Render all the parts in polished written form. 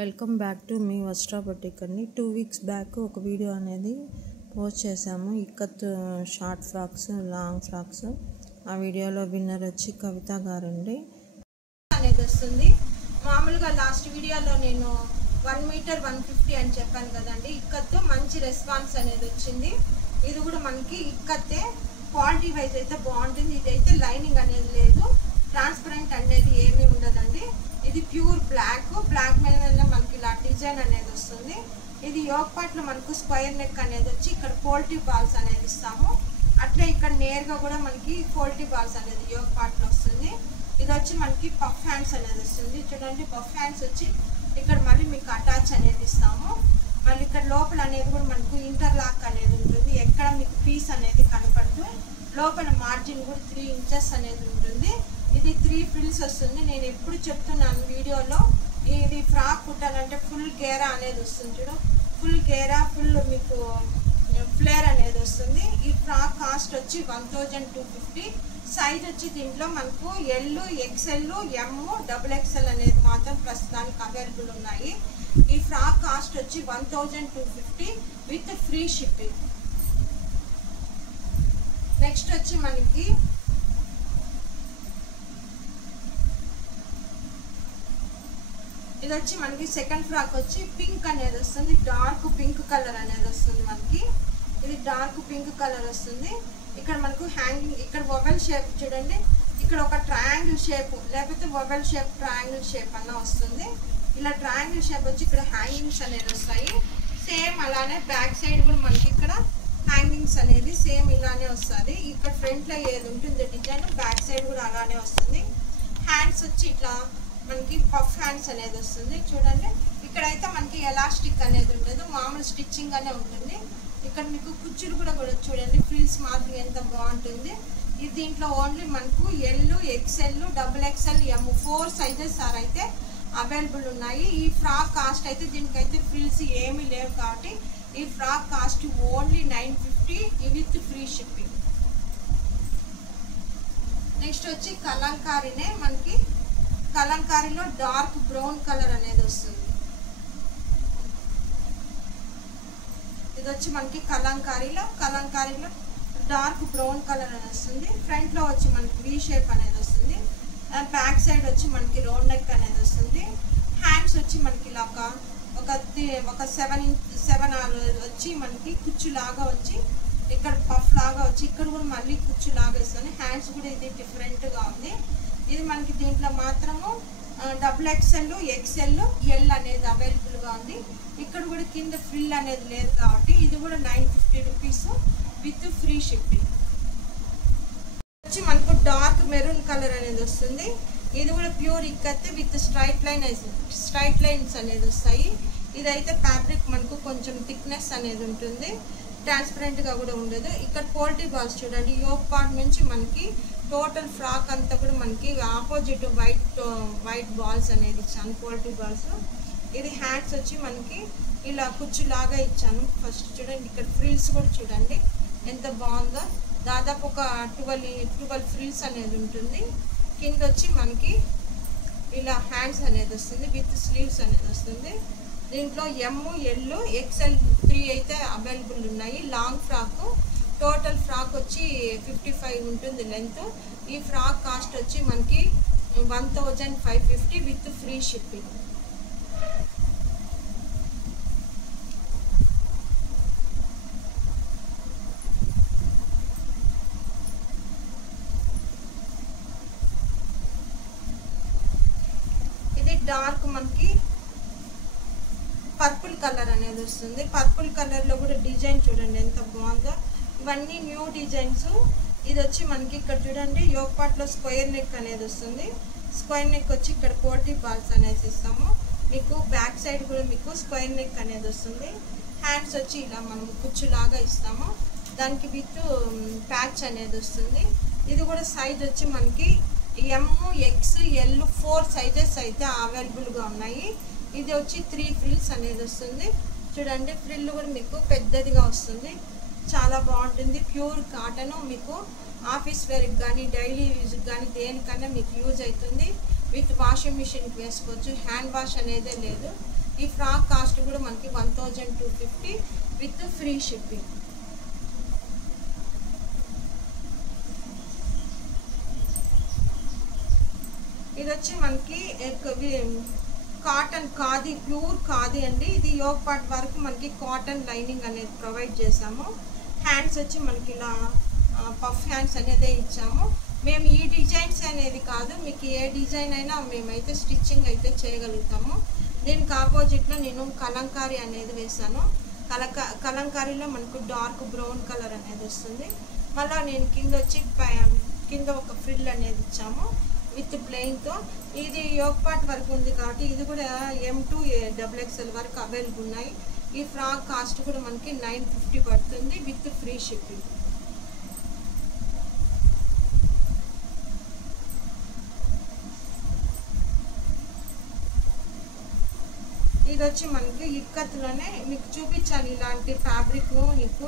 Welcome back to మీ Vastra boutique అండి. 2 weeks back ఒక వీడియో అనేది పోస్ట్ చేశాము. Ikat short frocks, long frocks. ఆ వీడియోలో విన్నర్ వచ్చి కవిత గారండి అనేది వస్తుంది. మామూలుగా లాస్ట్ వీడియోలో నేను 1 మీటర్ 150 అని చెప్పాను కదండి. ఇక్కత్తో మంచి రెస్పాన్స్ అనేది వచ్చింది. ఇది కూడా మనకి ఇక్కత్తే క్వాలిటీ వైజ్ అయితే బాగుంటుంది. ఇదైతే లైనింగ్ అనేది లేదు, ట్రాన్స్పరెంట్ అనేది ఏమీ ఉండదండి. ఇది ప్యూర్ బ్లాక్ మీద మనకి ఇలా డిజైన్ అనేది వస్తుంది. ఇది యోక్ పార్ట్లో మనకు స్క్వేర్ నెక్ అనేది వచ్చి ఇక్కడ పోల్టీ బాల్స్ అనేది ఇస్తాము. అట్లే ఇక్కడ నేరుగా కూడా మనకి పోల్టీ బాల్స్ అనేది యోక్ పార్ట్లో వస్తుంది. ఇది వచ్చి మనకి పఫ్ హ్యాండ్స్ అనేది వస్తుంది. చూడండి, పఫ్ హ్యాండ్స్ వచ్చి ఇక్కడ మళ్ళీ మీకు అటాచ్ అనేది ఇస్తాము. మళ్ళీ ఇక్కడ లోపల అనేది కూడా మనకు ఇంటర్లాక్ అనేది ఉంటుంది. ఎక్కడ మీకు పీస్ అనేది కనపడుతూ లోపల మార్జిన్ కూడా 3 ఇంచెస్ అనేది ఉంటుంది. ఇది 3 ఫ్రిల్స్ వస్తుంది. నేను ఎప్పుడు చెప్తున్నాను వీడియోలో, ఇది ఫ్రాక్ కుట్టాలంటే ఫుల్ గేరా అనేది వస్తుంది. చూడు, ఫుల్ గేరా, ఫుల్ మీకు ఫ్లేర్ అనేది వస్తుంది. ఈ ఫ్రాక్ కాస్ట్ వచ్చి 1250. సైజ్ వచ్చి దీంట్లో మనకు ఎల్, ఎక్స్ఎల్, ఎమ్, XXL అనేది మాత్రం ప్రస్తుతానికి అవైలబుల్ ఉన్నాయి. ఈ ఫ్రాక్ కాస్ట్ వచ్చి 1250 విత్ ఫ్రీ షిప్పింగ్. నెక్స్ట్ వచ్చి మనకి ఇది వచ్చి మనకి సెకండ్ ఫ్రాక్ వచ్చి పింక్ అనేది వస్తుంది. డార్క్ పింక్ కలర్ అనేది వస్తుంది మనకి. ఇది డార్క్ పింక్ కలర్ వస్తుంది. ఇక్కడ మనకు హ్యాంగింగ్, ఇక్కడ వొవెల్ షేప్ చూడండి, ఇక్కడ ఒక ట్రయాంగిల్ షేప్ లేకపోతే వొవెల్ షేప్, ట్రయాంగిల్ షేప్ అన్న వస్తుంది. ఇలా ట్రయాంగిల్ షేప్ వచ్చి ఇక్కడ హ్యాంగింగ్స్ అనేది వస్తాయి. సేమ్ అలానే బ్యాక్ సైడ్ కూడా మనకి ఇక్కడ హ్యాంగింగ్స్ అనేది సేమ్ ఇలానే వస్తుంది. ఇక్కడ ఫ్రంట్లో ఏది ఉంటుంది డిజైన్, బ్యాక్ సైడ్ కూడా అలానే వస్తుంది. హ్యాండ్స్ వచ్చి ఇట్లా మనకి పఫ్ హ్యాండ్స్ అనేది వస్తుంది. చూడండి, ఇక్కడైతే మనకి ఎలాస్టిక్ అనేది ఉండదు, మామూలు స్టిచ్చింగ్ అనే ఉంటుంది. ఇక్కడ మీకు కుచ్చులు కూడా చూడండి, ఫ్రిల్స్ మాత్రం ఎంత బాగుంటుంది. ఇది దీంట్లో ఓన్లీ మనకు ఎల్, ఎక్స్ఎల్, XXL, ఎమ్ 4 సైజెస్ అయితే అవైలబుల్ ఉన్నాయి. ఈ ఫ్రాక్ కాస్ట్ అయితే దీనికైతే ఫ్రిల్స్ ఏమీ లేవు కాబట్టి ఈ frock cost only 950 with free shipping. Next వచ్చి కలంకారీనే, మనకి కలంకారీలో డార్క్ బ్రౌన్ కలర్ అనేది వస్తుంది. ఇది వచ్చి మనకి కలంకారీలో డార్క్ బ్రౌన్ కలర్ అనేది వస్తుంది. ఫ్రంట్ లో వచ్చి మనకి వీ షేప్ అనేది వస్తుంది. బ్యాక్ సైడ్ వచ్చి మనకి రౌండ్ నెక్ అనేది వస్తుంది. హ్యాండ్స్ వచ్చి మనకి ఇలా ఒక 7 వచ్చి మనకి కుచ్చు లాగా వచ్చి ఇక్కడ పఫ్ లాగా వచ్చి ఇక్కడ కూడా మళ్ళీ కుచ్చు లాగా ఇస్తుంది. హ్యాండ్స్ కూడా ఇది డిఫరెంట్ గా ఉంది. ఇది మనకి దీంట్లో మాత్రము XXL, XL, L అనేది అవైలబుల్ గా ఉంది. ఇక్కడ కూడా కింద ఫ్రిల్ అనేది లేదు కాబట్టి ఇది కూడా 950 రూపీస్ విత్ ఫ్రీ షిప్పింగ్. వచ్చి మనకు డార్క్ మెరూన్ కలర్ అనేది వస్తుంది. ఇది కూడా ప్యూర్ ఇక్కతే విత్ స్ట్రైట్ లైన్స్ అనేది వస్తాయి. ఇదైతే ఫ్యాబ్రిక్ మనకు కొంచెం థిక్నెస్ అనేది ఉంటుంది, ట్రాన్స్పరెంట్ గా కూడా ఉండదు. ఇక్కడ పోల్టీ బాల్స్ చూడండి, యోక్ పార్ట్ నుంచి మనకి టోటల్ ఫ్రాక్ అంతా కూడా మనకి ఆపోజిట్ వైట్ బాల్స్ అనేది ఇచ్చాను, పోల్టీ బాల్స్. ఇది హ్యాండ్స్ వచ్చి మనకి ఇలా కుచ్చు లాగా ఇచ్చాను. ఫస్ట్ చూడండి, ఇక్కడ ఫ్రిల్స్ కూడా చూడండి ఎంత బాగుందో. దాదాపు ఒక 12 ఫ్రిల్స్ అనేది ఉంటుంది. కింద వచ్చి మనకి ఇలా హ్యాండ్స్ అనేది వస్తుంది విత్ స్లీవ్స్ అనేది వస్తుంది. దీంట్లో ఎమ్, ఎల్, XL 3 అయితే అవైలబుల్ ఉన్నాయి. లాంగ్ ఫ్రాక్, టోటల్ ఫ్రాక్ వచ్చి 55 ఉంటుంది లెంత్. ఈ ఫ్రాక్ కాస్ట్ వచ్చి మనకి 1550 విత్ ఫ్రీ షిప్పింగ్. ఇది డార్క్ మనకి పర్పుల్ కలర్ అనేది వస్తుంది. పర్పుల్ కలర్ లో కూడా డిజైన్ చూడండి ఎంత బాగుందో. ఇవన్నీ న్యూ డిజైన్స్. ఇది వచ్చి మనకి ఇక్కడ చూడండి, యోక్ పార్ట్ లో స్క్వేర్ నెక్ అనేది వస్తుంది. స్క్వేర్ నెక్ వచ్చి ఇక్కడ పోల్టీ బాల్స్ అనేది ఇస్తాము. మీకు బ్యాక్ సైడ్ కూడా మీకు స్క్వేర్ నెక్ అనేది వస్తుంది. హ్యాండ్స్ వచ్చి ఇలా మనం కుచ్చు లాగా ఇస్తాము. దానికి విత్ ప్యాచ్ అనేది వస్తుంది. ఇది కూడా సైజ్ వచ్చి మనకి ఎమ్, XL 4 సైజెస్ అయితే అవైలబుల్ గా ఉన్నాయి. ఇది వచ్చి 3 ఫ్రిల్స్ అనేది వస్తుంది. చూడండి, ఫ్రిల్ కూడా మీకు పెద్దదిగా వస్తుంది, చాలా బాగుంటుంది. ప్యూర్ కాటన్, మీకు ఆఫీస్ వేర్కి కానీ డైలీ యూజ్కి కానీ దేనికన్నా మీకు యూజ్ అవుతుంది. విత్ వాషింగ్ మిషన్కి వేసుకోవచ్చు, హ్యాండ్ వాష్ అనేదే లేదు. ఈ ఫ్రాక్ కాస్ట్ కూడా మనకి 1250 విత్ ఫ్రీ షిప్పింగ్. ఇది వచ్చి మనకి కాటన్ ఖాదీ, ప్యూర్ ఖాదీ అండి. ఇది యోగ్ పార్ట్ వరకు మనకి కాటన్ లైనింగ్ అనేది ప్రొవైడ్ చేసాము. హ్యాండ్స్ వచ్చి మనకి ఇలా పఫ్ హ్యాండ్స్ అనేది ఇచ్చాము. మేము ఈ డిజైన్స్ అనేది కాదు, మీకు ఏ డిజైన్ అయినా మేమైతే స్టిచ్చింగ్ అయితే చేయగలుగుతాము. దీనికి ఆపోజిట్లో నేను కలంకారీ అనేది వేసాను. కలంకారీలో మనకు డార్క్ బ్రౌన్ కలర్ అనేది వస్తుంది. మళ్ళీ నేను కింద వచ్చి కింద ఒక ఫ్రిల్ అనేది ఇచ్చాము విత్ ప్లెయిన్తో. ఇది యోగ్ పార్ట్ వరకు ఉంది కాబట్టి ఇది కూడా M to XXL వరకు అవైలబుల్ ఉన్నాయి. ఈ ఫ్రాక్ కాస్ట్ కూడా మనకి 950 పడుతుంది విత్ ఫ్రీ షిప్పింగ్. ఇది వచ్చి మనకి ఇక్కత్లోనే మీకు చూపించాను, ఇలాంటి ఫ్యాబ్రిక్ మీకు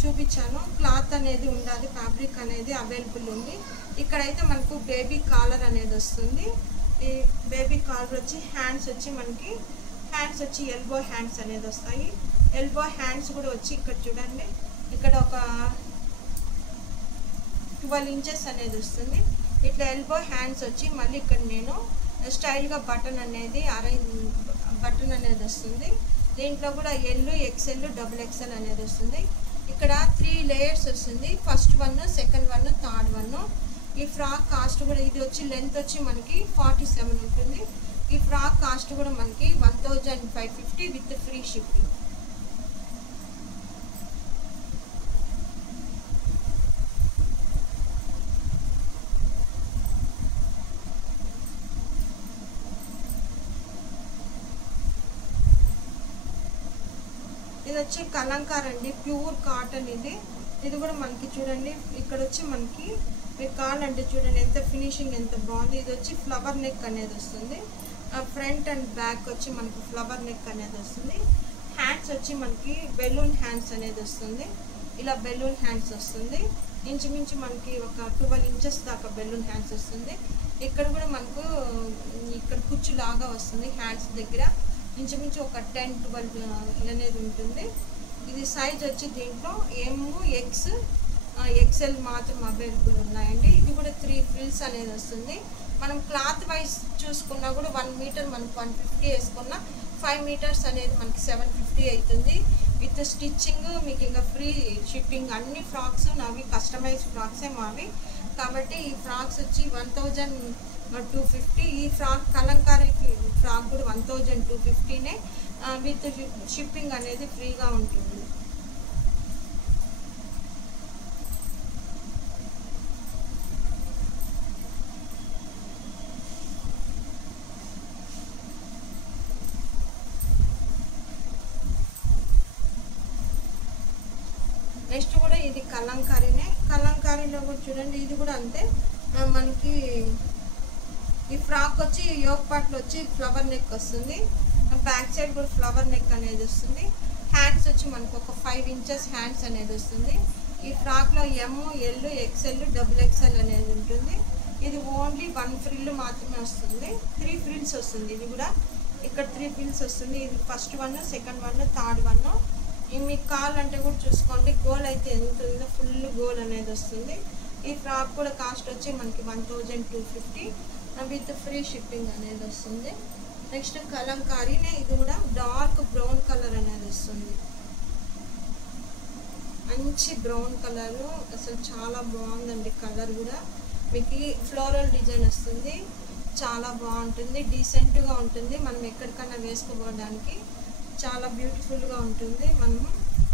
చూపించాను. క్లాత్ అనేది ఉండాలి, ఫ్యాబ్రిక్ అనేది అవైలబుల్ ఉంది. ఇక్కడైతే మనకు బేబీ కాలర్ అనేది వస్తుంది. ఈ బేబీ కాలర్ వచ్చి హ్యాండ్స్ వచ్చి మనకి ఎల్బో హ్యాండ్స్ అనేది వస్తాయి. ఎల్బో హ్యాండ్స్ కూడా వచ్చి ఇక్కడ చూడండి, ఇక్కడ ఒక 12 ఇంచెస్ అనేది వస్తుంది. ఇట్లా ఎల్బో హ్యాండ్స్ వచ్చి మళ్ళీ ఇక్కడ నేను స్టైల్గా బటన్ అనేది వస్తుంది. దీంట్లో కూడా L, XL, XXL అనేది వస్తుంది. ఇక్కడ 3 లేయర్స్ వస్తుంది. First one, second one, third one. ఈ ఫ్రాక్ కాస్ట్ కూడా ఇది వచ్చి లెంత్ వచ్చి మనకి 47 ఉంటుంది. ఈ ఫ్రాక్ కాస్ట్ కూడా మనకి 1550 విత్ ఫ్రీ షిప్పింగ్. ఇది వచ్చి కలంకార్ అండి, ప్యూర్ కాటన్. ఇది కూడా మనకి చూడండి, ఇక్కడ వచ్చి మనకి మీకు కావాలంటే చూడండి ఎంత ఫినిషింగ్ ఎంత బాగుంది. ఇది వచ్చి ఫ్లవర్ నెక్ అనేది వస్తుంది. ఫ్రంట్ అండ్ బ్యాక్ వచ్చి మనకి ఫ్లవర్ నెక్ అనేది వస్తుంది. హ్యాండ్స్ వచ్చి మనకి బెలూన్ హ్యాండ్స్ అనేది వస్తుంది. ఇలా బెలూన్ హ్యాండ్స్ వస్తుంది. ఇంచుమించు మనకి ఒక 12 ఇంచెస్ దాకా బెలూన్ హ్యాండ్స్ వస్తుంది. ఇక్కడ కూడా మనకు ఇక్కడ కుచ్చు లాగా వస్తుంది హ్యాండ్స్ దగ్గర. ఇంచుమించు ఒక 10-12 అనేది ఉంటుంది. ఇది సైజ్ వచ్చి దీంట్లో M, XL మాత్రం అవైలబుల్ ఉన్నాయండి. ఇది కూడా 3 ఫ్రిల్స్ అనేది వస్తుంది. మనం క్లాత్ వైజ్ చూసుకున్నా కూడా 1 మీటర్ మనకు 150 వేసుకున్నా 5 మీటర్స్ అనేది మనకి 750 అవుతుంది విత్ స్టిచ్చింగ్. మీకు ఇంకా ఫ్రీ షిప్పింగ్. అన్ని ఫ్రాక్స్ నావి కస్టమైజ్ ఫ్రాక్సే మావి కాబట్టి ఈ ఫ్రాక్స్ వచ్చి 1250. ఈ ఫ్రాక్ కలంకారీ ఫ్రాక్ కూడా 1250నే విత్ షిప్పింగ్ అనేది ఫ్రీగా ఉంటుంది. నెక్స్ట్ కూడా ఇది కలంకారీనే. కలంకారీలో కూడా చూడండి, ఇది కూడా అంతే. మనకి ఈ ఫ్రాక్ వచ్చి యోగ్ పార్ట్లో వచ్చి ఫ్లవర్ నెక్ వస్తుంది. బ్యాక్ సైడ్ కూడా ఫ్లవర్ నెక్ అనేది వస్తుంది. హ్యాండ్స్ వచ్చి మనకు ఒక 5 ఇంచెస్ హ్యాండ్స్ అనేది వస్తుంది. ఈ ఫ్రాక్లో M, L, XL, XXL అనేది ఉంటుంది. ఇది ఓన్లీ 1 ఫ్రిల్ మాత్రమే వస్తుంది. 3 ఫ్రిల్స్ వస్తుంది. ఇది కూడా ఇక్కడ 3 ఫ్రిల్స్ వస్తుంది. ఇది first one, second one, third one. మీకు కావాలంటే కూడా చూసుకోండి. గోల్ అయితే ఎంత ఉందో ఫుల్ గోల్ అనేది వస్తుంది. ఈ ఫ్రాక్ కూడా కాస్ట్ వచ్చి మనకి 1250 విత్ ఫ్రీ షిప్పింగ్ అనేది వస్తుంది. నెక్స్ట్ కలంకారీనే. ఇది కూడా డార్క్ బ్రౌన్ కలర్ అనేది వస్తుంది. మంచి బ్రౌన్ కలరు, అసలు చాలా బాగుందండి కలర్ కూడా. మీకు ఫ్లోరల్ డిజైన్ వస్తుంది, చాలా బాగుంటుంది, డీసెంట్గా ఉంటుంది. మనం ఎక్కడికైనా వేసుకోవడానికి చాలా బ్యూటిఫుల్గా ఉంటుంది. మనం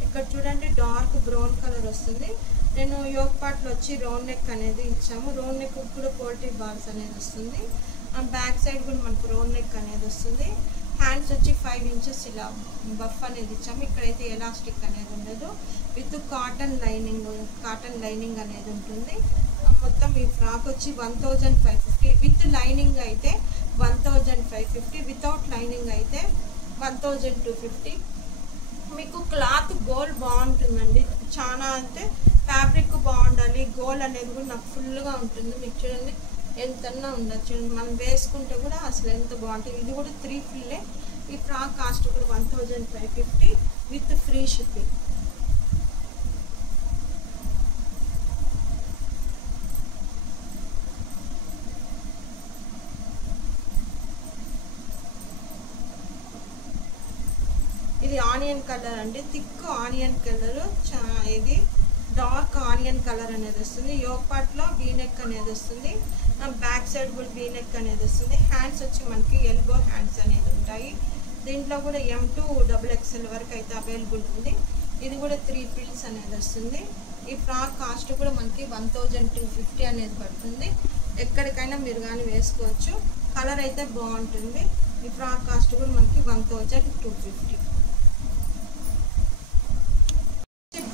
ఇక్కడ చూడండి డార్క్ బ్రౌన్ కలర్ వస్తుంది. నేను యోగ్ పార్ట్లో వచ్చి రౌండ్ నెక్ అనేది ఇచ్చాము. రౌండ్ నెక్ కూడా పోల్ట్రీ బాల్స్ అనేది వస్తుంది. బ్యాక్ సైడ్ కూడా మనకు రౌండ్ నెక్ అనేది వస్తుంది. హ్యాండ్స్ వచ్చి 5 ఇంచెస్ ఇలా బఫ్ అనేది ఇచ్చాము. ఇక్కడైతే ఎలాస్టిక్ అనేది ఉండదు. విత్ కాటన్ లైనింగ్ అనేది ఉంటుంది. మొత్తం ఈ ఫ్రాక్ వచ్చి 1550. విత్ లైనింగ్ అయితే 1550, వితౌట్ లైనింగ్ అయితే 1250. మీకు క్లాత్ గోల్ బాగుంటుందండి. చాలా అంటే ఫ్యాబ్రిక్ బాగుండాలి. గోల్ అనేది కూడా నాకు ఫుల్గా ఉంటుంది. మీకు చూడండి ఎంతన్నా ఉండొచ్చు, మనం వేసుకుంటే కూడా అసలు ఎంత బాగుంటుంది. ఇది కూడా 3 ఫిల్లే. ఈ ఫ్రాక్ కాస్ట్ కూడా 1550 విత్ ఫ్రీ షిప్పింగ్. ఇది ఆనియన్ కలర్ అండి, థిక్ ఆనియన్ కలర్. ఇది డార్క్ ఆనియన్ కలర్ అనేది వస్తుంది. యోక్ పార్ట్లో వీ నెక్ అనేది వస్తుంది, బ్యాక్ సైడ్ కూడా వీ నెక్ అనేది వస్తుంది. హ్యాండ్స్ వచ్చి మనకి ఎల్బో హ్యాండ్స్ అనేది ఉంటాయి. దీంట్లో కూడా M to XXL వరకు అయితే అవైలబుల్ ఉంది. ఇది కూడా 3 ఫ్రిల్స్ అనేది వస్తుంది. ఈ ఫ్రాక్ కాస్ట్ కూడా మనకి 1250 అనేది పడుతుంది. ఎక్కడికైనా మీరు కానీ వేసుకోవచ్చు. కలర్ అయితే బాగుంటుంది. ఈ ఫ్రాక్ కాస్ట్ కూడా మనకి 1250.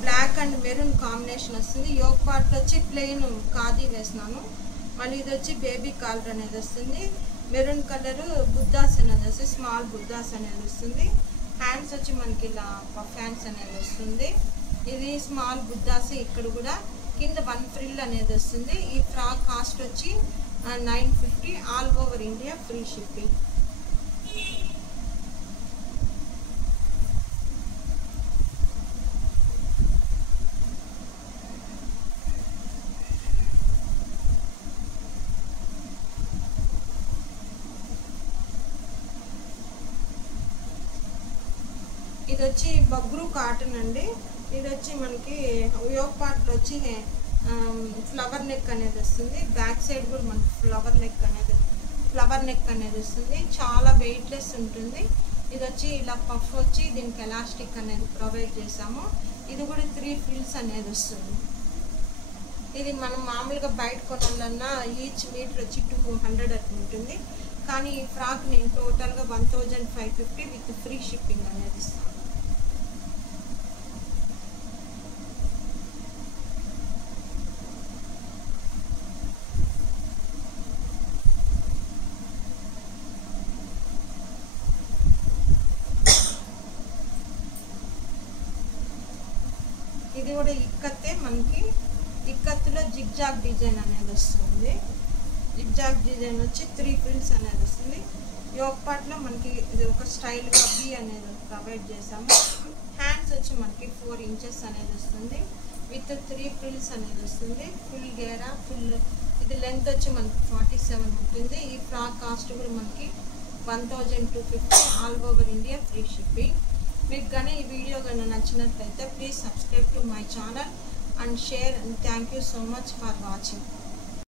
బ్లాక్ అండ్ మెరూన్ కాంబినేషన్ వస్తుంది. యోక్ పార్ట్ వచ్చి ప్లెయిన్ ఖాదీ వేసినాను. మళ్ళీ ఇది వచ్చి బేబీ కలర్ అనేది వస్తుంది. మెరూన్ కలర్ బుద్ధాస్ అనేది వస్తుంది, స్మాల్ బుద్ధాస్ అనేది వస్తుంది. హ్యాండ్స్ వచ్చి మనకి ఇలా పఫ్ హ్యాండ్స్ అనేది వస్తుంది. ఇది స్మాల్ బుద్ధాస్. ఇక్కడ కూడా కింద 1 ఫ్రిల్ అనేది వస్తుంది. ఈ ఫ్రాక్ కాస్ట్ వచ్చి 950, all over India free shipping. ఇది వచ్చి బగ్రూ కాటన్ అండి. ఇది వచ్చి మనకి యోక్ పార్ట్ వచ్చి ఫ్లవర్ నెక్ అనేది వస్తుంది. బ్యాక్ సైడ్ కూడా మనకి ఫ్లవర్ నెక్ అనేది వస్తుంది. చాలా వెయిట్లెస్ ఉంటుంది. ఇది వచ్చి ఇలా పఫ్ వచ్చి దీనికి ఎలాస్టిక్ అనేది ప్రొవైడ్ చేసాము. ఇది కూడా 3 ఫ్రిల్స్ అనేది వస్తుంది. ఇది మనం మామూలుగా బయట కొనాలన్నా ఈచ్ మీటర్ వచ్చి 200 అట్లా ఉంటుంది. కానీ ఈ ఫ్రాక్ నేను టోటల్గా 1550 విత్ ఫ్రీ షిప్పింగ్ అనేది ఇస్తాను. ఇది కూడా ఇక్కత్తే, మనకి ఇక్కత్తులో జిగ్జాగ్ డిజైన్ అనేది వస్తుంది. జిగ్జాగ్ డిజైన్ వచ్చి 3 ఫ్రిల్స్ అనేది వస్తుంది. యోక్ పార్ట్లో మనకి ఇది ఒక స్టైల్గా బీ అనేది ప్రొవైడ్ చేసాము. హ్యాండ్స్ వచ్చి మనకి 4 ఇంచెస్ అనేది వస్తుంది విత్ 3 ఫ్రిల్స్ అనేది వస్తుంది. ఫుల్ గేరా ఫుల్. ఇది లెంత్ వచ్చి మనకి 47 ఉంటుంది. ఈ ఫ్రాక్ కాస్ట్ కూడా మనకి 1250, all over India free shipping. మీకు కానీ ఈ వీడియో కానీ నచ్చినట్లయితే please subscribe to my channel and share, and thank you so much for watching.